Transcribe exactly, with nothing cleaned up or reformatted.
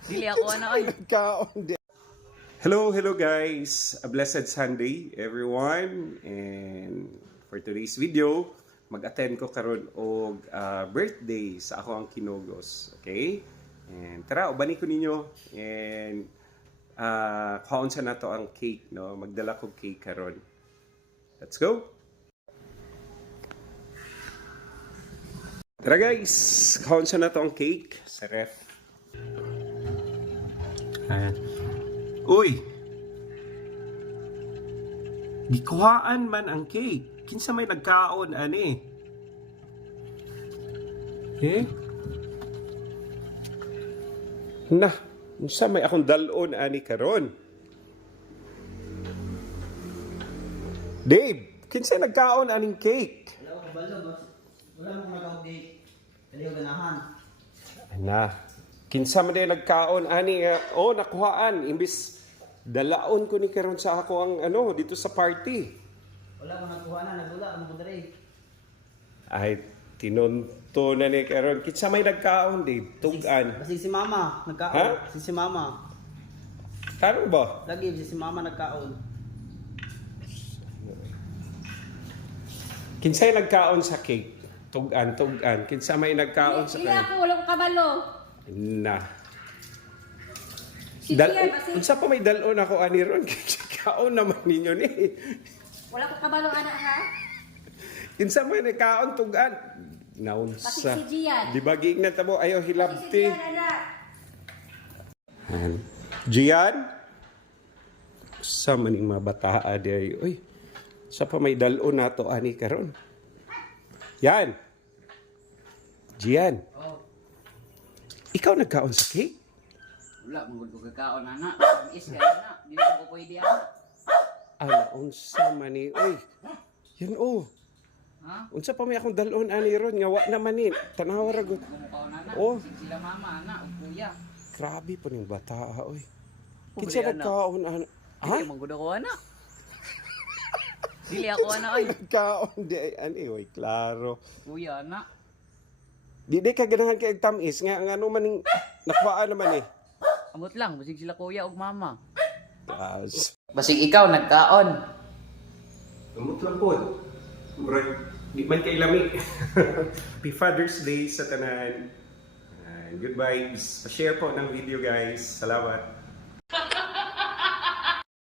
Dili ako ana oy. Kaon di. Hello, hello guys. A blessed Sunday everyone. And for today's video, mag-attend ko karon og uh, birthday sa ako ang kinugos. Okay? And tara, ubani ko ninyo. And uh, kaon sa nato ang cake, no? Magdala ko cake karon. Let's go. Tara guys, kaon sa nato ang cake sa ref. Ayan. Uy! Gikuhaan man ang cake. Kinsa may nagkaon, ani? Eh? Nah, kinsa may akong dalon, ani karon? Dave, kinsa nagkaon aning cake? Wala ko kabalo, boss. Wala mo kumagaw date. Dali ko ganahan. Na, kinsa man din nagkaon, ani, uh, oh, nakuhaan. Imbis dalaon ko ni karon sa ako ang ano, dito sa party. Wala ko nakuha na, nagula, ano ko dali. Ay, tinunto na ni karon. Kinsa may nagkaon, Dave? Tugan. Kasi si mama, nagkaon. Ha? Si si mama. Taro ba? Lagi, si si mama nagkaon. Kinsay nagkaon sa cake? Tugan, tugan. Kinsa may nagkaon sa Dili cake? ako wala ko kabalo. Na. Si Dal Kian kasi unsa pa may dalon ako ani ron? Kaon naman ninyo ni. wala ko kabalo ana ha. Kinsa may nagkaon tugan? Naunsa. Kasi si Gian. Di ba giig na tabo ayo Si hilabti. Gian ana. Han. Gian? Sa maning mabataa di ay. Uy. Sa pa may dalon nato ani karon. Yan. Gian. Oh, Ikaw nagkaon sa cake? wala mo ko kakaon ana. Is kaya na, dili ko pwede ana. Ala, unsa man ni. Uy. Yan oh. Ha? Unsa pa may akong dalon ani ron nga wa naman ni. Tanawa ra gud. Kumukaon ana. Oh. Si sila mama ana, ug kuya. Grabe pa ning bata oy. Pobre Kinsa anak. nagkaon ana? Ha? Dili man gud ako ana. Dili ako ana oy. Nagkaon di ay ani oy, klaro. Kuya ana. Di di ka ganahan kay tamis nga ngano man ning nakuhaan naman eh. Amot lang, basig sila kuya ug mama. Tas. Basig ikaw nagkaon. Amot lang po. Murag di man kay lami. Happy Father's Day sa tanan. And good vibes. Pa-share po ng video guys. Salamat.